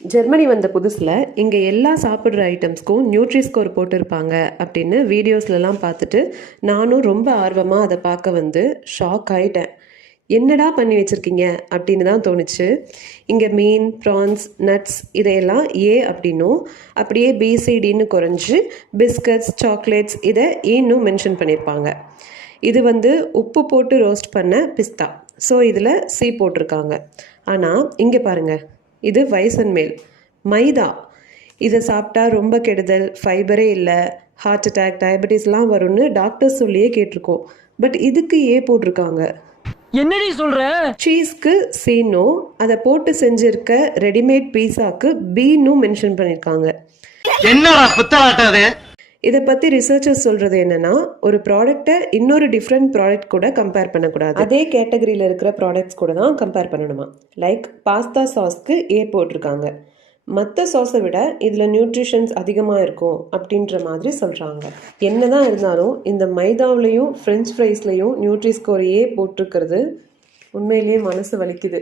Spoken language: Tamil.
ஜெர்மனி வந்த புதுசில் இங்கே எல்லா சாப்பிட்ற ஐட்டம்ஸ்க்கும் நியூட்ரி ஸ்கோர் போட்டிருப்பாங்க அப்படின்னு வீடியோஸ்லலாம் பார்த்துட்டு நானும் ரொம்ப ஆர்வமாக அதை பார்க்க வந்து ஷாக் ஆகிட்டேன். என்னடா பண்ணி வச்சுருக்கீங்க அப்படின்னு தான் தோணுச்சு. இங்கே மீன், ப்ரான்ஸ், நட்ஸ் இதையெல்லாம் ஏ அப்படின்னும் அப்படியே பிசிடின்னு குறைஞ்சி பிஸ்கட்ஸ், சாக்லேட்ஸ் இதை ஈன்னும் மென்ஷன் பண்ணியிருப்பாங்க. இது வந்து உப்பு போட்டு ரோஸ்ட் பண்ண பிஸ்தா, ஸோ இதில் சி போட்டிருக்காங்க. ஆனால் இங்கே பாருங்கள், இது வயசன் மேல் மைதா. இதை சாப்பிட்டா ரொம்ப கெடுதல், ஃபைபரே இல்லை, ஹார்ட் அட்டாக், டயபெட்டிஸ்லாம் வரும்னு டாக்டர்ஸ் சொல்லியே கேட்டிருக்கோம். பட் இதுக்கு ஏ போட்டிருக்காங்க. என்னடி சொல்ற? சீஸ்க்கு சீனோ, அதை போட்டு செஞ்சிருக்க ரெடிமேட் பீஸாக்கு பீனும் மென்ஷன் பண்ணியிருக்காங்க. என்னடா புத்தலாட்டாது? இதை பற்றி ரிசர்ச்சர்ஸ் சொல்கிறது என்னென்னா, ஒரு ப்ராடக்டை இன்னொரு டிஃப்ரெண்ட் ப்ராடக்ட் கூட கம்பேர் பண்ணக்கூடாது. அதே கேட்டகரியில் இருக்கிற ப்ராடக்ட்ஸ் கூட தான் கம்பேர் பண்ணணுமா. லைக் பாஸ்தா சாஸ்க்கு ஏ போட்டிருக்காங்க, மற்ற சாஸை விட இதில் நியூட்ரிஷன்ஸ் அதிகமாக இருக்கும் அப்படின்ற மாதிரி சொல்கிறாங்க. என்ன தான் இருந்தாலும் இந்த மைதாவிலையும் ஃப்ரெஞ்ச் ஃப்ரைஸ்லையும் நியூட்ரி ஸ்கோர் ஏ போட்டிருக்கிறது உண்மையிலேயே மனசு வலிக்குது.